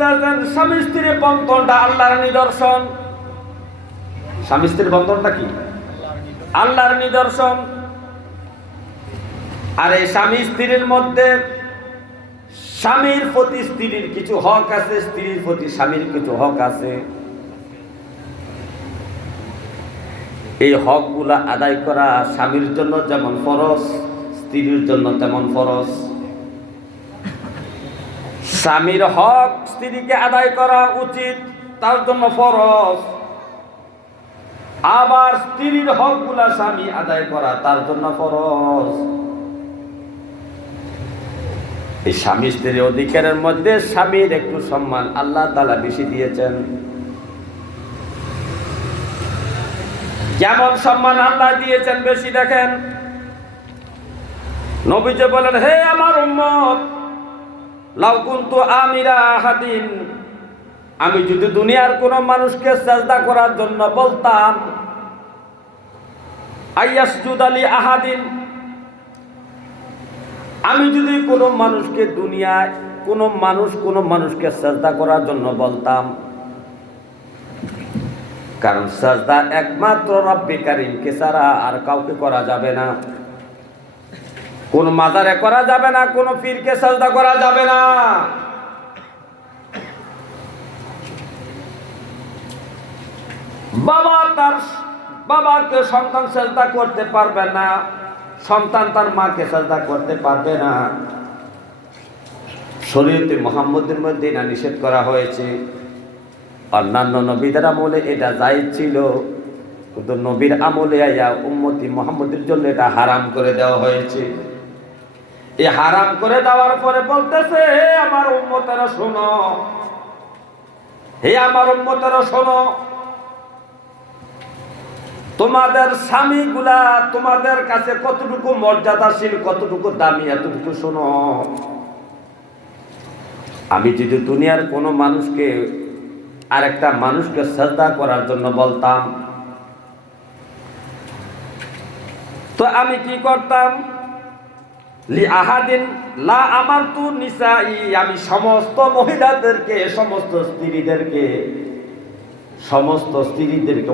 বলতেছেন স্বামী স্ত্রীর বন্ধনটা আল্লাহর নিদর্শন। স্বামী স্ত্রীর বন্ধনটা কি? আল্লাহর নিদর্শন। আর এই স্বামী স্ত্রীর মধ্যে স্বামীর প্রতি স্ত্রীর কিছু হক আছে, স্ত্রীর প্রতি স্বামীর কিছু হক আছে। এই হকগুলা আদায় করা স্বামীর জন্য যেমন ফরজ, স্ত্রীর জন্য তেমন ফরজ। স্বামীর হক স্ত্রীকে আদায় করা উচিত, তার জন্য ফরজ। আবার স্ত্রীর হকগুলা স্বামী আদায় করা তার জন্য ফরজ। এই স্বামী স্ত্রীর অধিকারের মধ্যে স্বামীর একটু সম্মান আল্লাহ তাআলা বেশি দিয়েছেন। যেমন সম্মান আল্লাহ দিয়েছেন বেশি, দেখেন নবীজি বলেন, হে আমার উম্মত, লাউ কুনতু আমিরা আহাদিন, আমি যদি দুনিয়ার কোন মানুষকে সিজদা করার জন্য বলতাম, আইয়াসজুদ আলি আহাদিন, আমি যদি কোন মানুষকে দুনিয়ায় কোন মানুষকে সিজদা করার জন্য বলতাম, কারণ সিজদা একমাত্র রব্বে কারীমকে ছাড়া আর কাউকে করা যাবে না। কোন মাজারে করা যাবে না, কোন পীরকে সিজদা করা যাবে না। বাবা তার বাবাকে সন্তান সিজদা করতে পারবে না, সন্তান তার মাকে সিজদা করতে পারবে না। শরীয়তে মুহাম্মদের মধ্যে না নিষেধ করা হয়েছে। অন্যান্য নবীদের আমলে এটা জায়েজ ছিল, কিন্তু নবীর আমলে আয়া উম্মতি মুহাম্মদের জন্য এটা হারাম করে দেওয়া হয়েছে। এই হারাম করে দেওয়ার পরে বলতেছে, হে আমার উম্মতেরা শোনো, হে আমার উম্মতেরা শোনো, তোমাদের স্বামীগুলা তোমাদের কাছে কতটুকু মর্যাদাশীল, কতটুকু দামি, এতটুকু শোনো। আমি যদি দুনিয়ার কোনো মানুষকে আরেকটা মানুষকে সিজদা করার জন্য বলতাম, তো আমি কি করতাম? লি আহাদিন লা আমারতু নিসাই, আমি সমস্ত মহিলাদেরকে, সমস্ত স্ত্রীদেরকে,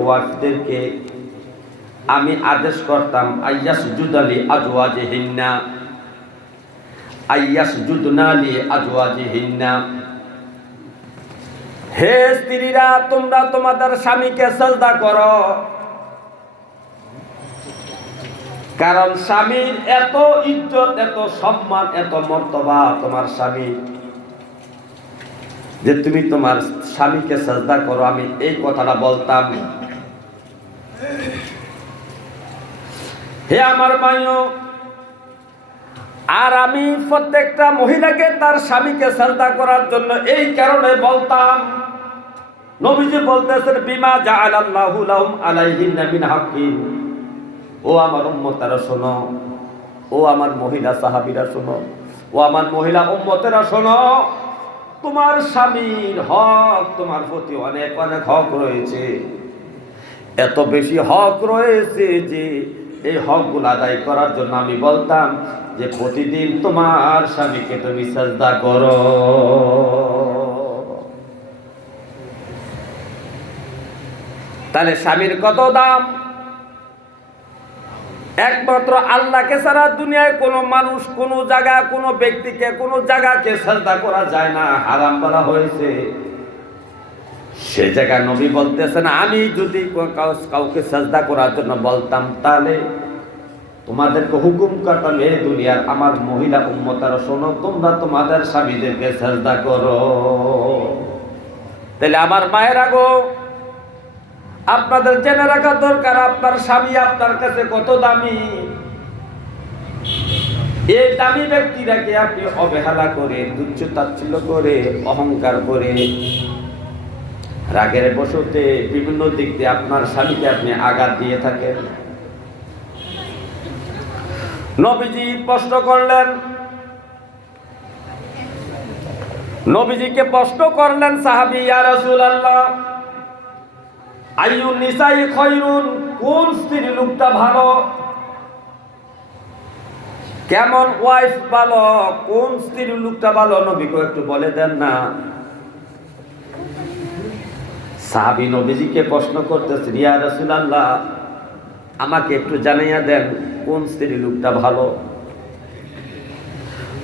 ওয়াইফদেরকে আমি আদেশ করতাম, আইয়াসজুদা লি আজওয়াজিহিন্না, আইয়াসজুদনা লি আজওয়াজিহিন্না, হে স্ত্রীরা তোমরা তোমাদের স্বামীকে সিজদা করো। কারণ স্বামীর এত ইজ্জত, এত সম্মান, এত মর্তবা তোমার স্বামী, যে তুমি তোমার স্বামীকে সিজদা করো। আমি এই কথাটা বলতাম। হে আমার ভাইও, আর আমি প্রত্যেকটা মহিলাকে তার স্বামীকে সিজদা করার জন্য এই কারণে বলতাম। নবীজি বলতেছেন, বিমা জাআলাল্লাহু লাহুম আলাইহিন্না মিন হাক্কিন। ও আমার উম্মতেরা শোনো, ও আমার মহিলা সাহাবীরা শোনো, ও আমার মহিলা উম্মতেরা শোনো, তোমার স্বামীর হক তোমার প্রতি অনেক অনেক হক রয়েছে। এত বেশি হক রয়েছে যে এই হকগুলো আদায় করার জন্য আমি বলতাম যে প্রতিদিন তোমার স্বামীকে তুমি সিজদা করো। তাহলে স্বামীর কত দাম! একমাত্র আল্লাহকে ছাড়া দুনিয়ায় কোনো মানুষ, কোনো জায়গা, কোনো ব্যক্তিকে, কোনো জায়গাকে সিজদা করা যায় না, হারাম বলা হয়েছে। সে জায়গায় নবী বলতেছেন, আমি যদি কাউকে সিজদা করার জন্য বলতাম, তাহলে তোমাদেরকে হুকুম করতাম, হে দুনিয়ার আমার মহিলা উম্মতেরা শোনো, তোমরা তোমাদের স্বামীদেরকে সিজদা করো। তাহলে আমার মায়েরা গো, আপনাদের জেনে রাখা দরকার, আপনার স্বামী আপনার কাছে কত দামি। এই দামি ব্যক্তিটাকে আপনি অবহেলা করে, তুচ্ছ তাচ্ছিল্য করে, অহংকার করে, রাগের বশতে বিভিন্ন দিক দিয়ে আপনার স্বামীকে আপনি আঘাত দিয়ে থাকেন। নবীজি প্রশ্ন করলেন, নবীজিকে প্রশ্ন করলেন সাহাবী, ইয়া রাসূলুল্লাহ, আইয়ুন নিসাই খায়রুন, কোন স্ত্রী লোকটা ভালো, কেমন ওয়াইফ ভালো, কোন স্ত্রী লোকটা ভালো, নবীকে একটু বলে দেন না। সাহাবী নবীজিকে প্রশ্ন করতেছে, ইয়া রাসূলুল্লাহ, আমাকে একটু জানাইয়া দেন কোন স্ত্রী লোকটা ভালো।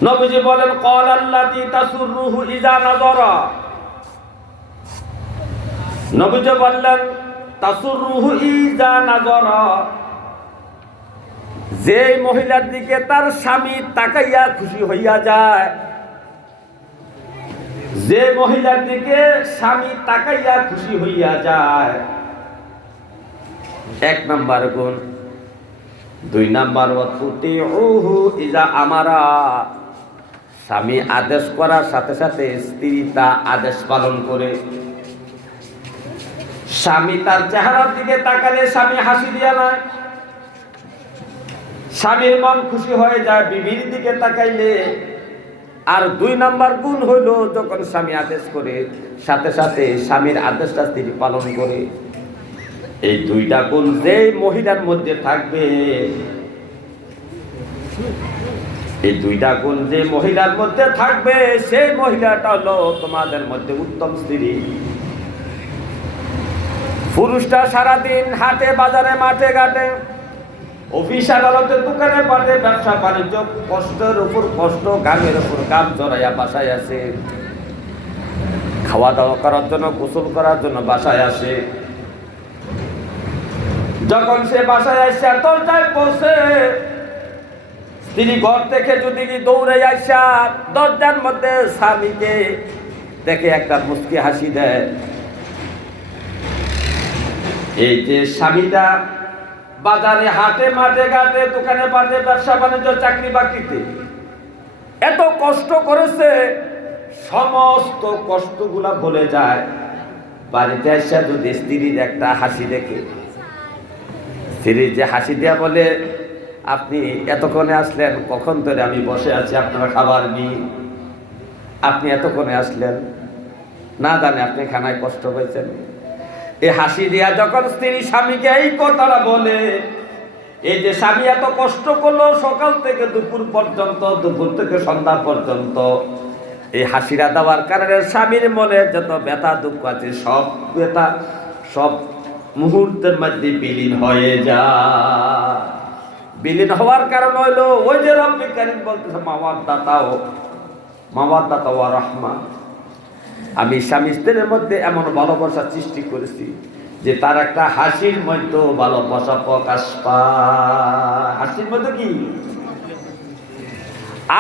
নবীজি বলেন, ক্বালাল্লাতী তাসুররুহু ইযা নাযারা। নবীজি বললেন, তাসুররুহু ইযা নাযারা, যে মহিলার দিকে তার স্বামী তাকাইয়া খুশি হইয়া যায়, যে মহিলার দিকে স্বামী তাকাইয়া খুশি হইয়া যায়, এক নাম্বার গুণ। দুই নাম্বার, ওয়াতুতিউহু ইযা আমারা, স্বামী আদেশ করার সাথে সাথে স্ত্রী তা আদেশ পালন করে। স্বামী তার চেহারার দিকে তাকালে স্বামী হাসি দিয়া নেয়, স্বামীর মন খুশি হয়ে যায় বিবির দিকে তাকাইলে। আর দুই নাম্বার গুণ হইল, যখন স্বামী আদেশ করে সাথে সাথে স্বামীর আদেশটা স্ত্রী পালন করে। এই দুইটা গুণ যে মহিলার মধ্যে থাকবে, এই দুইটা গুণ যে মহিলার মধ্যে থাকবে, সেই মহিলাটা হলো তোমাদের মধ্যে উত্তম স্ত্রী। পুরুষটা সারাদিন হাটে বাজারে মাঠে ঘাটে, অফিস আদালতে দোকানে পাটে, ব্যবসা বাণিজ্য, কষ্টের উপর কষ্ট, গামের উপর গাম জড়াইয়া বাসায় আসে, খাওয়া দাওয়া করার জন্য, গোসল করার জন্য বাসায় আসে। যখন সে বাসায় আসে দরজায় পৌঁছে, স্ত্রী ঘর থেকে যদি দৌড়ে আসা দরজার মধ্যে স্বামীকে দেখে একটা মুচকি হাসি দেয়। এই যে স্বামীটা বাজারে হাটে মাঠে ঘাটে দোকানে পাটে ব্যবসা বাণিজ্য চাকরি বাকরিতে এত কষ্ট করেছে, সমস্ত কষ্টগুলা ভুলে যায় বাড়িতে এসে যদি স্ত্রীর একটা হাসি দেখে। স্ত্রীর যে হাসি দেয়া বলে, আপনি এতক্ষণে আসলেন, কখন ধরে আমি বসে আছি আপনার খাবার নিয়ে, আপনি এতক্ষণে আসলেন, না জানে আপনি খানায় কষ্ট হয়েছেন। এই হাসি দিয়া যখন স্ত্রী স্বামীকে এই কথাটা বলে, এই যে স্বামী এত কষ্ট করলো সকাল থেকে দুপুর পর্যন্ত, দুপুর থেকে সন্ধ্যা পর্যন্ত, এই হাসিরা দেওয়ার কারণে স্বামীর মনে যত ব্যথা দুঃখ আছে সব ব্যথা সব মুহূর্তের মধ্যে বিলীন হয়ে যায়। বিলীন হওয়ার কারণ হইলো ওই যে রব্বুল কারীম বলতেছে, মাওয়াদ্দাতা ওয়া রাহমা, আমি স্বামী স্ত্রীর মধ্যে এমন ভালোবাসা সৃষ্টি করেছি যে তার একটা হাসির মধ্যে ভালোবাসা প্রকাশ পায়। হাসির মধ্যে কি?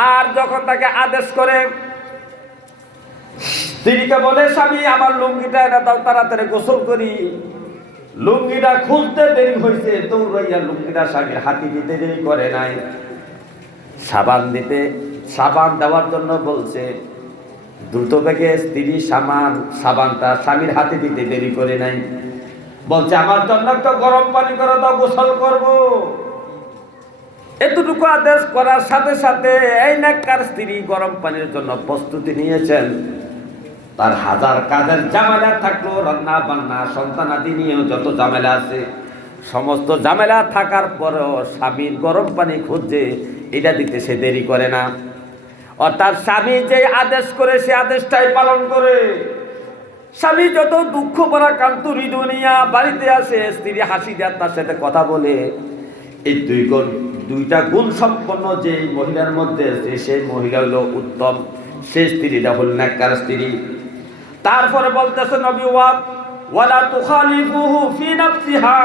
আর যখন তাকে আদেশ করে, স্ত্রীকে বলে, স্বামী আমার লুঙ্গিটা এনে দাও, তাড়াতাড়ি গোসল করি। লুঙ্গিটা খুলতে দেরি হয়েছে, দৌড়াইয়া লুঙ্গিটা স্বামীর হাতে দিতে দেরি করে নাই। সাবান দেওয়ার জন্য বলছে, দ্রুত বেগে স্ত্রী সাবানটা স্বামীর হাতে দিতে দেরি করে নাই। বলছে, আমার জন্য একটা গরম পানি করে দাও, গোসল করব। এতটুকু আদেশ করার সাথে সাথে এই নেককার স্ত্রী গরম পানির জন্য প্রস্তুতি নিয়েছেন। তার হাজার কাজের ঝামেলা থাকলো, রান্না বান্না সন্তানাদি নিয়েও যত ঝামেলা আছে, সমস্ত ঝামেলা থাকার পরেও স্বামীর গরম পানি খুঁজছে, এটা দিতে সে দেরি করে না। অর্থাৎ স্বামী যে আদেশ করে সে আদেশটাই পালন করে। স্বামী যত দুঃখ ভরা কান্তরি দুনিয়া বাড়িতে আসে, স্ত্রী হাসি দেয়, তার সাথে কথা বলে, এই দুইটা গুণ সম্পন্ন যে মহিলার মধ্যে আছে, সেই মহিলা হলো উত্তম, সেই স্ত্রীটা হল নেককার স্ত্রী। তারপরে বলতেছে নবী, ওয়ালা তুখালিফুহু ফি নাফসিহা,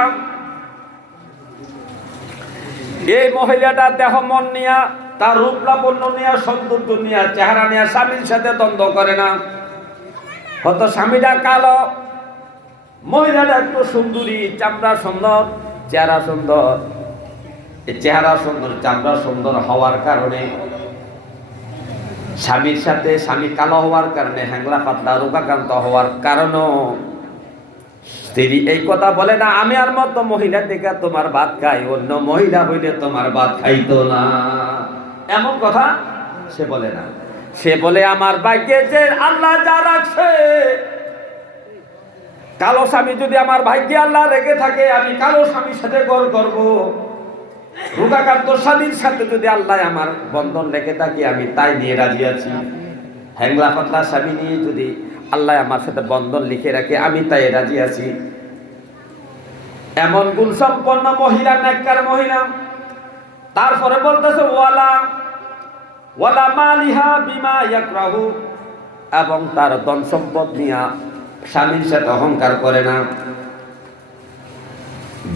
এই মহিলাটা দেহ মন নিয়া, তার রূপ লাবণ্য নিয়া, সৌন্দর্য নিয়া, চেহারা নিয়া স্বামীর সাথে দ্বন্দ্ব করে না। হয়তো স্বামীটা কালো, মহিলাটা একটু সুন্দরী, চামড়া সুন্দর, চেহারা সুন্দর। এই চেহারা সুন্দর, চামড়া সুন্দর হওয়ার কারণে স্বামীর সাথে, স্বামী কালো হওয়ার কারণে, হ্যাংলা পাতলা রোগাক্রান্ত হওয়ার কারণেও স্ত্রী এই কথা বলে না, আমি আর মতো মহিলা দেখে তোমার ভাত খাই, অন্য মহিলা হইলে তোমার ভাত খাইতো না, এমন কথা সে বলে না। সে বলে, আমার ভাগ্যে যে আল্লাহ যা রাখছে, কালো স্বামী যদি আমার ভাগ্যে আল্লাহ রেখে থাকে, আমি কালো স্বামীর সাথে ঘর করবো। রোগাক্রান্ত স্বামীর সাথে যদি আল্লাহ আমার বন্ধন রেখে থাকে, আমি তাই নিয়ে রাজি আছি। হ্যাংলা পাতলা স্বামী নিয়ে যদি আল্লাহ আমার সাথে বন্ধন লিখে রাখে, আমি তাই রাজি আছি। এমন গুণ সম্পন্ন মহিলা, নেককার মহিলা। তারপরে বলতেছে ওয়ালা মালিহা বিমা ইয়াকরাহু, এবং তার ধন সম্পদ নিয়ে স্বামীর সাথে অহংকার করে না।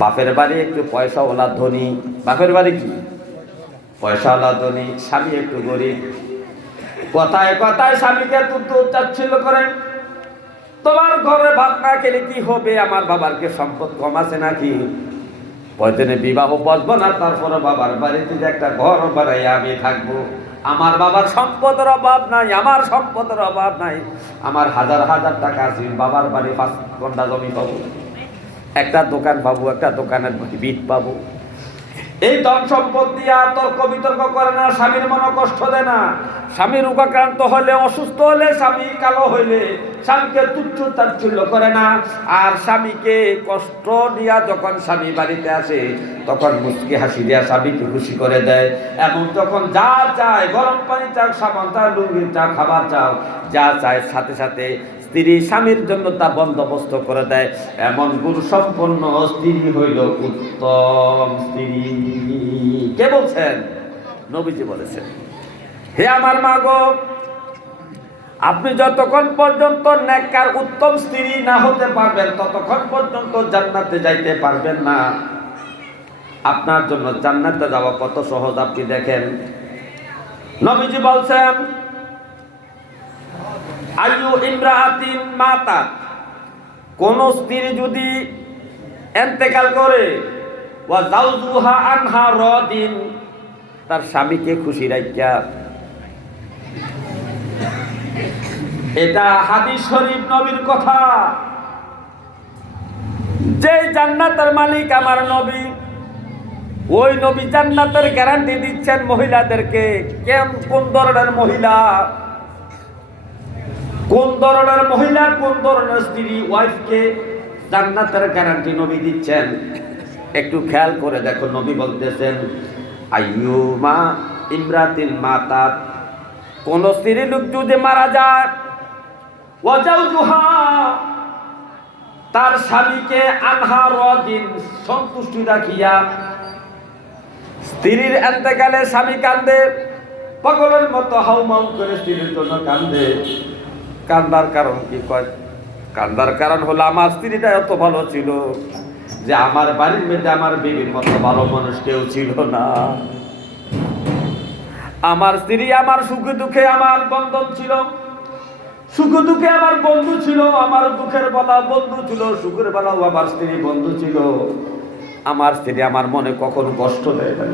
বাপের বাড়ি একটু পয়সাওয়ালা ধনী, বাপের বাড়ি কি পয়সাওয়ালা ধনী, স্বামী একটু গরিব, কথায় কথায় স্বামীকে তুচ্ছ তাচ্ছিল্য করেন। তোমার ঘরে ভাত না খেলে কি হবে, আমার বাবার কি সম্পদ কম আছে নাকি, প্রয়োজনে বিবাহ বসবো না, তারপরে বাবার বাড়িতে যে একটা ঘর বানাই আমি থাকবো। আমার বাবার সম্পদের অভাব নাই, আমার সম্পদের অভাব নাই, আমার হাজার হাজার টাকা আছে, বাবার বাড়ি 5 ঘন্টা জমি পাবো, একটা দোকান পাবো, একটা দোকানের বিট পাবো। এই ধন সম্পদ দিয়া তর্ক বিতর্ক করে না, স্বামীর মনে কষ্ট দেয় না। স্বামী রোগাক্রান্ত হলে, অসুস্থ হলে, স্বামী কালো হইলে স্বামীকে তুচ্ছ তাচ্ছিল্য করে না। আর স্বামীকে কষ্ট দিয়া যখন স্বামী বাড়িতে আসে তখন মুচকি হাসি দিয়া স্বামীকে খুশি করে দেয়। এবং যখন যা চায়, গরম পানি চাও, সাবান চাও, লুঙ্গি চাও, খাবার চাও, যা চায় সাথে সাথে স্ত্রী স্বামীর জন্য তা বন্দোবস্ত করে দেয়। এমন গুণ সম্পন্ন স্ত্রী হইল উত্তম স্ত্রী। কে বলছেন? নবীজি বলেছেন। হে আমার মা গো, আপনি যতক্ষণ পর্যন্ত নেককার উত্তম স্ত্রী না হতে পারবেন ততক্ষণ পর্যন্ত জান্নাতে যাইতে পারবেন না। আপনার জন্য জান্নাতে যাওয়া কত সহজ আপনি দেখেন। নবীজি বলছেন, আইয়ু ইমরাআতিন মাতাত, কোন স্ত্রী যদি ইন্তেকাল করে, ওয়া যাওজুহা আনহা রাদিন, তার স্বামীকে খুশি রাখিয়া, এটা হাদিস শরীফ, নবীর কথা। যে জান্নাতের মালিক আমার নবী, ওই নবী জান্নাতের গ্যারান্টি দিচ্ছেন মহিলাদেরকে। কোন ধরনের মহিলা, কোন ধরনের মহিলা, কোন ধরনের স্ত্রী, ওয়াইফকে জান্নাতের গ্যারান্টি নবী দিচ্ছেন। একটু খেয়াল করে দেখো, নবী বলতেছেন, আইয়ুমা ইমরাতিন মাতাত, কোন স্ত্রী লোক যদি মারা যায়, ওয়া যাওজুহা, তার স্বামীকে আনহা রাদিন, সন্তুষ্টি রাখিয়া। স্ত্রীর ইন্তেকালে স্বামী কান্দে, পাগলের মতো হাউমাউ করে স্ত্রীর জন্য কান্দে। কান্দার কারণ কি কয়? কান্দার কারণ হলো আমার স্ত্রীটা এত ভালো ছিল যে আমার বাড়ির মধ্যে আমার বিবির মতো ভালো মানুষ কেউ ছিল না। আমার স্ত্রী আমার সুখে দুঃখে আমার বন্ধন ছিল, সুখে দুঃখে আমার বন্ধু ছিল, আমার দুঃখের বেলা বন্ধু ছিল, সুখের বেলাও আমার স্ত্রী বন্ধু ছিল। আমার স্ত্রী আমার মনে কখনো কষ্ট দেয় নাই।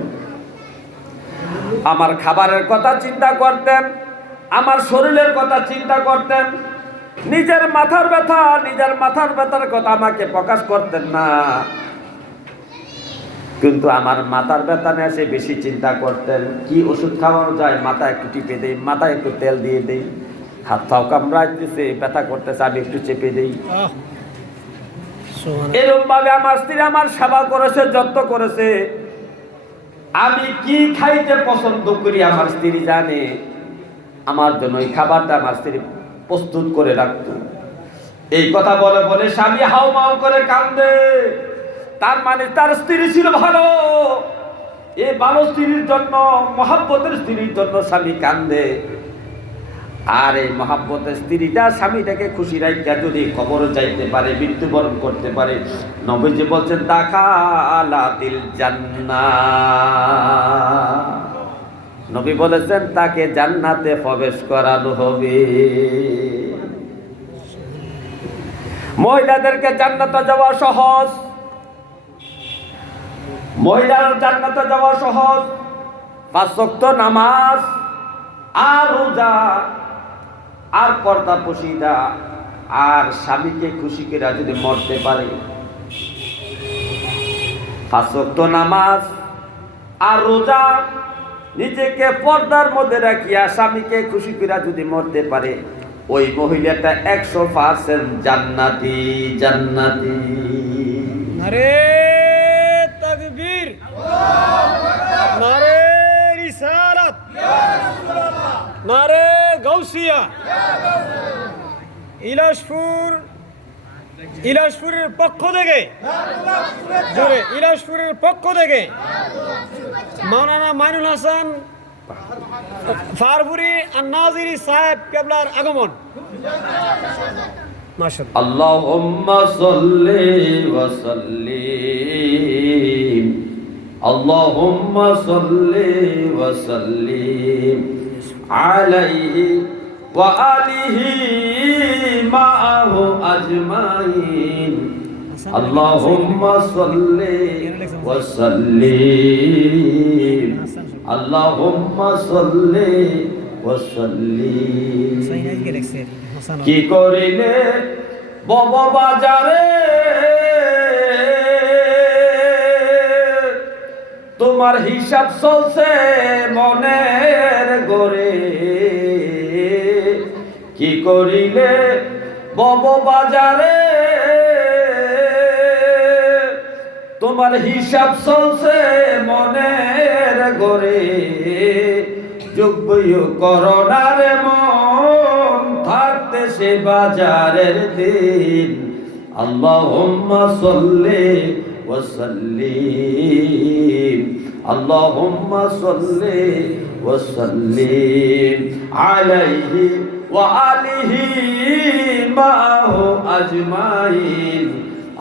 আমার খাবারের কথা চিন্তা করতেন, আমার শরীরের কথা চিন্তা করতেন। নিজের মাথার ব্যথার কথা আমাকে প্রকাশ করতেন না, কিন্তু আমার মাথার ব্যথা নিয়ে সে বেশি চিন্তা করতেন। কি ওষুধ খাওয়ানো যায়, মাথা একটু টিপে দেই, মাথায় একটু তেল দিয়ে দেই, হাত পাও কামড়াইতেছে, ব্যথা করতেছে, আমি একটু চেপে দেই। এরকম ভাবে আমার স্ত্রী আমার সেবা করেছে, যত্ন করেছে। আমি কি খাইতে পছন্দ করি আমার স্ত্রী জানে। আমার জন্য এই খাবারটা আমার স্ত্রী প্রস্তুত করে রাখতো। এই কথা বলে বলে স্বামী হাউমাউ করে কান্দে। তার মানে তার স্ত্রী ছিল ভালো। এই ভালো স্ত্রীর জন্য, মহাব্বতের স্ত্রীর জন্য স্বামী কান্দে। আর এই মহাব্বতের স্ত্রীটা স্বামীটাকে খুশি রাখিয়া যদি কবরে যাইতে পারে, মৃত্যুবরণ করতে পারে, নবীজি বলছেন দাখালাতিল জান্নাহ, নবী বলেছেন তাকে জান্নাতে প্রবেশ করানো হবে। মহিলাদেরকে জান্নাতে যাওয়া সহজ, মহিলার জান্নাতে যাওয়া সহজ। 5 ওয়াক্ত নামাজ আর রোজা আর পর্দা পশিদা আর স্বামীকে খুশি করে যদি মরতে পারে, 5 ওয়াক্ত নামাজ আর রোজা, নিজেকে পর্দার মধ্যে রাখিয়া স্বামীকে খুশি করে যদি মরতে পারে, ওই মহিলাটা 100% জান্নাতি। জান্নাতি। নারে তাকবীর, নারে রিসালাত, নারে গাউসিয়া। ইলাসপুরের পক্ষ থেকে জোরে ইলাসপুরের পক্ষ থেকে মাওলানা মাইনুল হাসান ফারপুরি আর নাজিরি সাহেব কেবলার আগমন। মাশাআল্লাহ। আল্লাহুম্মা সাল্লি ওয়া সাল্লিম, আল্লাহুম্মা সাল্লি ওয়া সাল্লিম আলাইহি ওয়া আলিহি মাআহু আজমাইন। আল্লাহুম্মা সাল্লি ওয়া সাল্লিম, আল্লাহুম্মা সাল্লি ওয়া সাল্লিম। কি করিলে বব বাজারে তোমার হিসাব চলছে মনের গরে। কি করিলে বব বাজারে তোমার হিসাব চলছে মনের গরে। যোগ্য করোনার মন থাকতে সে বাজারের দিন। আল্লাহুম্মা সাল্লি ওয়া সাল্লিম, আল্লাহুম্মা সাল্লি ওয়া সাল্লিম আলাইহি ওয়া আলিহি মাআহু আজমাইন।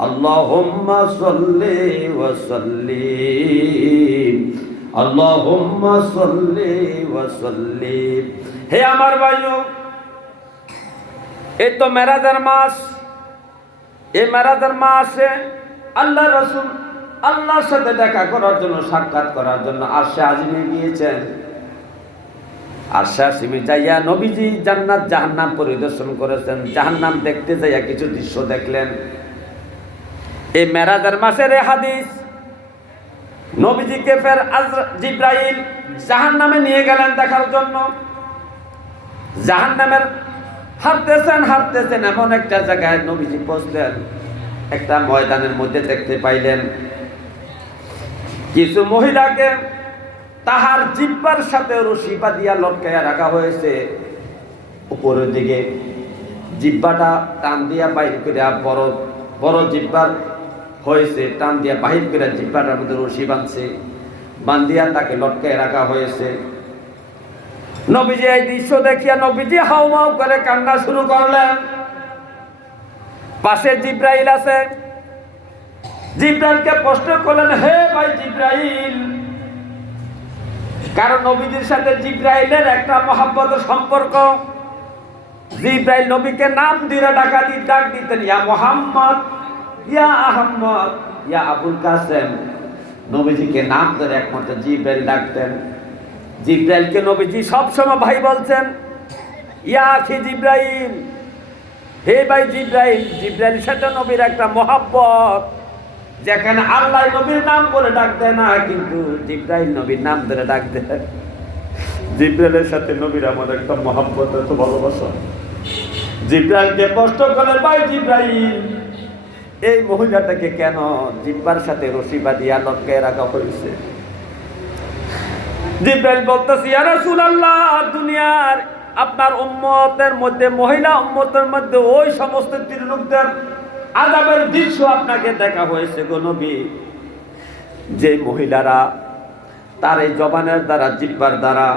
আল্লাহুম্মা সাল্লি ওয়া সাল্লিম, আল্লাহুম্মা সাল্লি ওয়া সাল্লিম। হে আমার ভাইও, এই তো মেরাজের মাস। এই মেরাজের মাসে আল্লাহ রাসূল আল্লাহর সাথে দেখা করার জন্য, সাক্ষাৎ করার জন্য আরশে আজিমে গিয়েছেন। আরশে আজিমে যাইয়া নবীজি জান্নাত জাহান্নাম পরিদর্শন করেছেন। জাহান্নাম দেখতে যাইয়া কিছু দৃশ্য দেখলেন। এই মেরাজের মাসের এই হাদিস। নবীজিকে ফের জিব্রাইল জাহান্নামে নিয়ে গেলেন দেখার জন্য। জাহান্নামের হাঁটতেছেন এমন একটা জায়গায় নবীজি পৌঁছলেন। একটা ময়দানের মধ্যে দেখতে পাইলেন কিছু মহিলাকে তাহার জিহ্বার সাথে রশি বাঁধিয়া লটকাইয়া রাখা হয়েছে। উপরের দিকে জিহ্বাটা টান দিয়া বাইর করে, বড় বড় জিহ্বার হয়েছে, টান দিয়া বাহির করে জিহ্বাটার মধ্যে রশি বাঁধছে, বান্ধিয়া তাকে লটকায় রাখা হয়েছে। নবীজি এই দৃশ্য দেখিয়া নবীজি হাউমাউ করে কান্না শুরু করলেন। পাশে জিব্রাইল আছে। জিব্রাইলকে প্রশ্ন করলেন, হে ভাই জিব্রাইল, কারণ নবীজির সাথে জিব্রাইলের একটা মহব্বতের সম্পর্ক। জিব্রাইল নবীকে নাম দিয়ে ডাক দিতেন, ইয়া মুহাম্মদ, ইয়া আহমদ, ইয়া আবুল কাসেম। নবীজিকে নাম ধরে একমাত্র জিব্রাইল ডাকতেন। জিব্রাইলকে নবীজি সবসময় ভাই বলছেন, ইয়া আখি জিব্রাইল, হে ভাই জিব্রাইল। জিব্রাইলের সাথে নবীর একটা মহব্বত, যেখানে আল্লাহ নবীর নাম বলে ডাক দেয় না, কিন্তু জিব্রাইল নবীর নাম ধরে ডাক দেয়। জিব্রাইলের সাথে নবীর আমার একটা মহব্বত, এত ভালোবাসা। জিব্রাইলকে প্রশ্ন করে, ভাই জিব্রাইল, এই মহিলাটাকে কেন জিহ্বার সাথে রশি বাঁধিয়া লটকায় রাখা হয়েছে? জিব্রাইল বলতেছে, ইয়া রাসূলুল্লাহ, দুনিয়ার আপনার উম্মতের মধ্যে, মহিলা উম্মতের মধ্যে ওই সমস্ত ত্রিলোকদের আযাবের দৃশ্য আপনাকে দেখা হয়েছে গো নবী। যে মহিলারা তার এই জবানের দ্বারা, জিহ্বার দ্বারা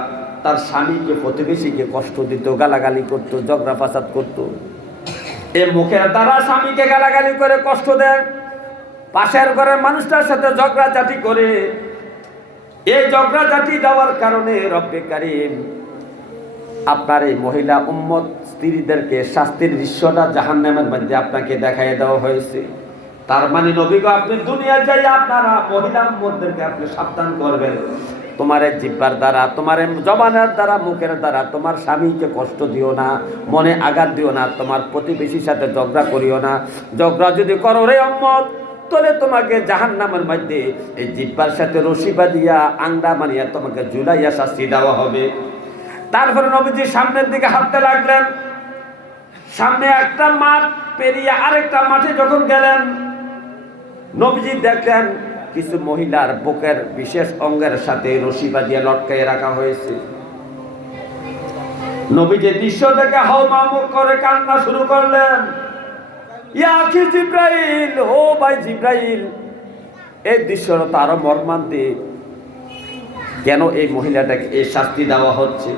তার স্বামীকে, প্রতিবেশীকে কষ্ট দিত, গালাগালি করত, ঝগড়া ফাসাদ করত। এই মুখের দ্বারা স্বামীকে গালাগালি করে কষ্ট দেয়, পাশের ঘরের মানুষটার সাথে ঝগড়াঝাটি করে। এই ঝগড়াঝাটি দেওয়ার কারণে রব্বে কারীম আপনার এই মহিলা উম্মত স্ত্রীদেরকে শাস্তির দৃশ্যটা জাহান্নামের মধ্যে আপনাকে দেখাই দেওয়া হয়েছে। তার মানে নবী গো, আপনি দুনিয়ায় যাই আপনারা মহিলা উম্মতদেরকে আপনি সাবধান করবেন। তোমার এই জিহ্বার দ্বারা, তোমার এই জবানের দ্বারা, মুখের দ্বারা তোমার স্বামীকে কষ্ট দিও না, মনে আঘাত দিও না, তোমার প্রতিবেশীর সাথে ঝগড়া করিও না। ঝগড়া যদি করো রে উম্মত, তাহলে তোমাকে জাহান্নামের মধ্যে এই জিহ্বার সাথে রশি বাঁধিয়া আংড়া মারিয়া তোমাকে ঝুলাইয়া শাস্তি দেওয়া হবে। তারপরে নবীজি সামনের দিকে হাঁটতে লাগলেন। সামনে একটা মাঠ পেরিয়ে আরেকটা মাঠে যখন গেলেন, নবীজি দেখলেন কিছু মহিলার বুকের বিশেষ অঙ্গের সাথে রশি বাঁধিয়া লটকাইয়ে রাখা হয়েছে। নবী যে দৃশ্য দেখে হাউমাউ করে কান্না শুরু করলেন। ইয়া আখি জিব্রাইল, ও ভাই জিব্রাইল, এই দৃশ্যটা তো আরো মর্মান্তিক। কেন এই মহিলাটাকে এই শাস্তি দেওয়া হচ্ছে?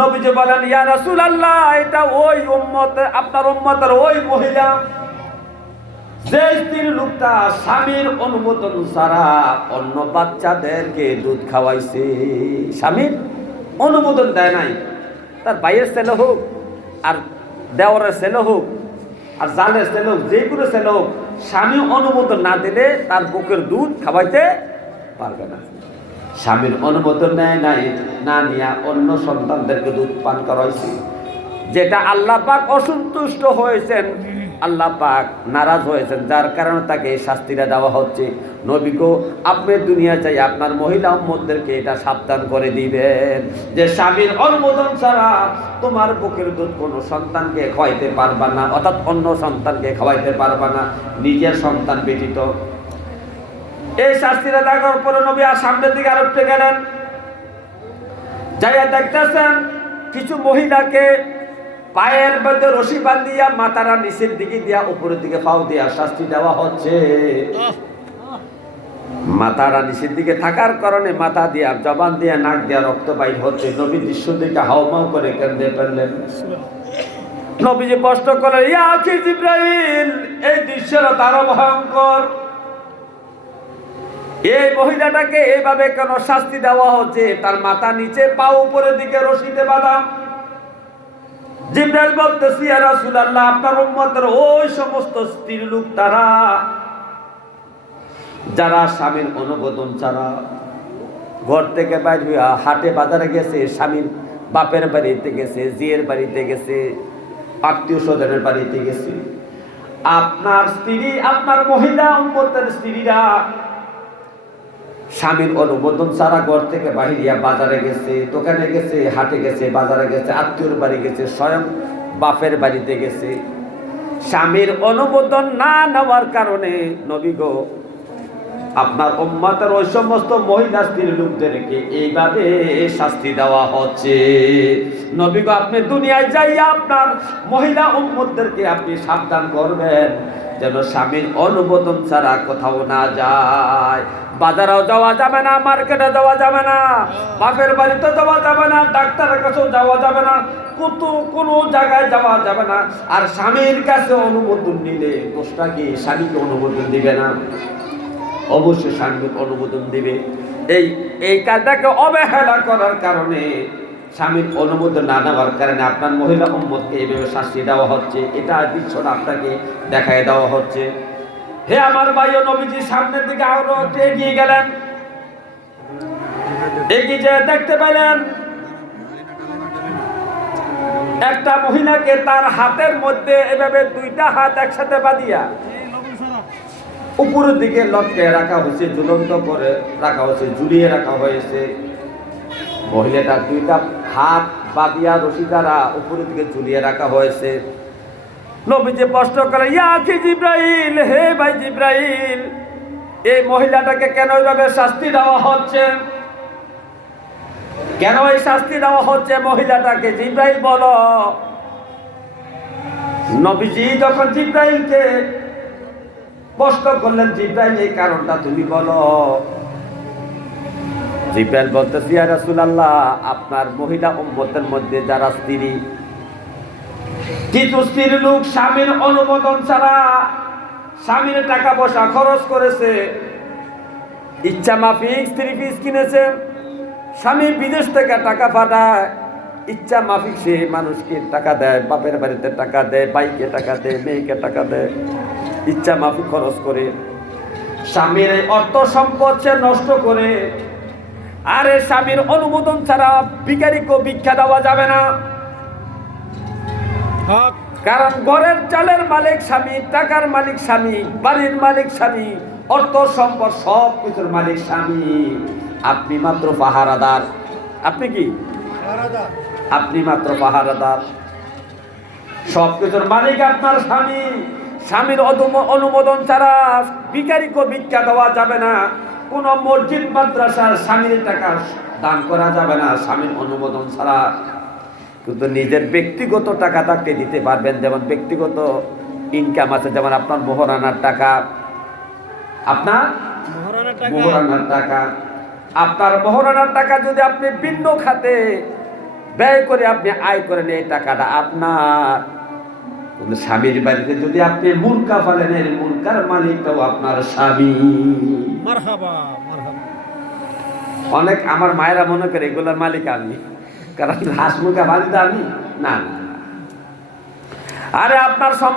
নবীজি বলেন, ইয়া রাসূলুল্লাহ, এটা ওই উম্মত, আপনার উম্মতের ওই মহিলা যে স্ত্রীর লোকটা স্বামীর অনুমোদন ছাড়া অন্য বাচ্চাদেরকে দুধ খাওয়াইছে। স্বামীর অনুমোদন দেয় নাই, তার ভাইয়ের ছেলে হোক আর দেওরের ছেলে হোক আর জালের ছেলে হোক, যে কোনো ছেলে হোক, স্বামী অনুমোদন না দিলে তার বুকের দুধ খাওয়াইতে পারবে না। স্বামীর অনুমোদন নেয় নাই, না নিয়ে অন্য সন্তানদেরকে দুধ পান করাইছে, যেটা আল্লাহ পাক অসন্তুষ্ট হয়েছেন, আল্লাহ পাক নারাজ হয়েছেন, যার কারণে তাকে এই শাস্তিটা দেওয়া হচ্ছে। নবী গো, আপনি দুনিয়া চাই আপনার মহিলা উম্মতদেরকে এটা সাবধান করে দিবেন যে স্বামীর অনুমোদন ছাড়া তোমার বুকের দুধ কোনো সন্তানকে খাওয়াইতে পারবা না, অর্থাৎ অন্য সন্তানকে খাওয়াইতে পারবা না, নিজের সন্তান ব্যতীত। এই শাস্তিটা দেখার পরে নবী আর সামনের দিকে আরোপতে গেলেন। যাইয়া দেখতেছেন কিছু মহিলাকে পায়ের মধ্যে রশি বান্ধিয়া মাথারা নিচের দিকে দিয়া উপরের দিকে পাও দিয়া শাস্তি দেওয়া হচ্ছে। মাথারা নিচের দিকে থাকার কারণে মাথা দিয়া, জবান দিয়া, নাক দিয়া রক্ত বাইর হচ্ছে। নবী দৃশ্য দেখে হাউমাউ করে কেঁদে ফেললেন। নবীজি কষ্ট করলেন, ইয়া আখি জিব্রাইল, এই দৃশ্যটা তারও ভয়ঙ্কর। এই মহিলাটাকে এইভাবে কেন শাস্তি দেওয়া হচ্ছে? তার মাথা নিচে, পা উপরের দিকে রশিতে বাঁধা। জিব্রাইল বলতেছি, ইয়া রাসূলুল্লাহ, আপনার উম্মতের ওই সমস্ত স্ত্রী লোক তারা যারা স্বামীর অনুমোদন ছাড়া ঘর থেকে বাইর হইয়া হাটে বাজারে গেছে, স্বামীর বাপের বাড়িতে গেছে, জিয়ের বাড়িতে গেছে, আত্মীয় স্বজনের বাড়িতে গেছে। আপনার স্ত্রী, আপনার মহিলা উম্মতের স্ত্রীরা স্বামীর অনুমোদন ছাড়া ঘর থেকে বাহিরিয়া বাজারে গেছে, দোকানে গেছে, হাটে গেছে, বাজারে গেছে, আত্মীয়র বাড়ি গেছে, স্বয়ং বাপের বাড়িতে গেছে। স্বামীর অনুমোদন না নেওয়ার কারণে নবী গো, আপনার উম্মতের ওই সমস্ত মহিলা স্ত্রী লোকদেরকে এইভাবে শাস্তি দেওয়া হচ্ছে। নবী গো, আপনি দুনিয়ায় যাইয়া আপনার মহিলা উম্মতদেরকে আপনি সাবধান করবেন যেন স্বামীর অনুমোদন ছাড়া কোথাও না যায়। বাজারেও যাওয়া যাবে না, মার্কেটে যাওয়া যাবে না, বাপের বাড়িতে যাওয়া যাবে না, ডাক্তারের কাছেও যাওয়া যাবে না, কোনো জায়গায় যাওয়া যাবে না। আর স্বামীর কাছে অনুমোদন নিলে দোষটা কি? স্বামীকে অনুমোদন দিবে না, অবশ্যই স্বামীকে অনুমোদন দিবে। এই কাজটাকে অবহেলা করার কারণে, স্বামীর অনুমোদন না নেওয়ার কারণে আপনার মহিলা উম্মতকে এইভাবে শাস্তি দেওয়া হচ্ছে। এটা দৃশ্যটা আপনাকে দেখায় দেওয়া হচ্ছে। হে আমার ভাই, নবীজি সামনের দিকে আরো এগিয়ে গেলেন। এগিয়ে যেয়ে দেখতে পেলেন একটা মহিলাকে তার হাতের মধ্যে এভাবে দুইটা হাত একসাথে বাঁধিয়া উপরের দিকে লটকে রাখা হয়েছে, ঝুলন্ত করে রাখা হয়েছে, ঝুলিয়ে রাখা হয়েছে। মহিলাটা দুইটা হাত বাঁধিয়া রশি দ্বারা উপরের দিকে ঝুলিয়ে রাখা হয়েছে। নবীজি প্রশ্ন করে, ইয়া আখি জিব্রাইল, হে ভাই জিব্রাইল, এই মহিলাটাকে কেন এইভাবে শাস্তি দেওয়া হচ্ছে? কেন এই শাস্তি দেওয়া হচ্ছে মহিলাটাকে? জিব্রাইল বলো। নবীজি যখন জিব্রাইলকে প্রশ্ন করলেন, জিব্রাইল এই কারণটা তুমি বলো। জিব্রাইল বলতেছি, ইয়া রাসূলুল্লাহ, আপনার মহিলা উম্মতের মধ্যে যারা স্ত্রী, কিছু স্ত্রী লোক স্বামীর অনুমোদন ছাড়া স্বামীর টাকা পয়সা খরচ করেছে, ইচ্ছা মাফিক স্ত্রী পিস কিনেছে, স্বামী বিদেশ থেকে টাকা পাঠায়, ইচ্ছা মাফিক সে মানুষকে টাকা দেয়, বাপের বাড়িতে টাকা দেয়, ভাইকে টাকা দেয়, মেয়েকে টাকা দেয়, ইচ্ছা মাফিক খরচ করে স্বামীর অর্থ সম্পদ সে নষ্ট করে। আরে স্বামীর অনুমোদন ছাড়া ভিখারিকে ভিক্ষা দেওয়া যাবে না, কারণ ঘরের চালের মালিক স্বামী, টাকার মালিক স্বামী, বাড়ির মালিক স্বামী, অর্থ সম্পদ সব কিছুর মালিক স্বামী। আপনি মাত্র পাহারাদার। আপনি কি? আপনি মাত্র পাহারাদার। সব কিছুর মালিক আপনার স্বামী। স্বামীর অনুমোদন ছাড়া ভিখারিকে ভিক্ষা দেওয়া যাবে না, কোন মসজিদ মাদ্রাসার স্বামীর টাকা দান করা যাবে না স্বামীর অনুমোদন ছাড়া। কিন্তু নিজের ব্যক্তিগত টাকা তাকে দিতে পারবেন, যেমন ব্যক্তিগত ইনকাম আছে, যেমন আপনার মোহরানার টাকা, আপনার মোহরানার টাকা, আপনার মোহরানার টাকা যদি আপনি ভিন্ন খাতে ব্যয় করে আপনি আয় করেন, এই টাকাটা আপনার। কিন্তু স্বামীর বাড়িতে যদি আপনি মুরগা পালেন, এই মুরগার মালিকটাও আপনার স্বামী। মারহাবা মারহাবা। অনেক আমার মায়েরা মনে করে এগুলোর মালিক আমি, কারণ হাঁস মুরগা পালি তো আমি না। আরে আপনার সম্মান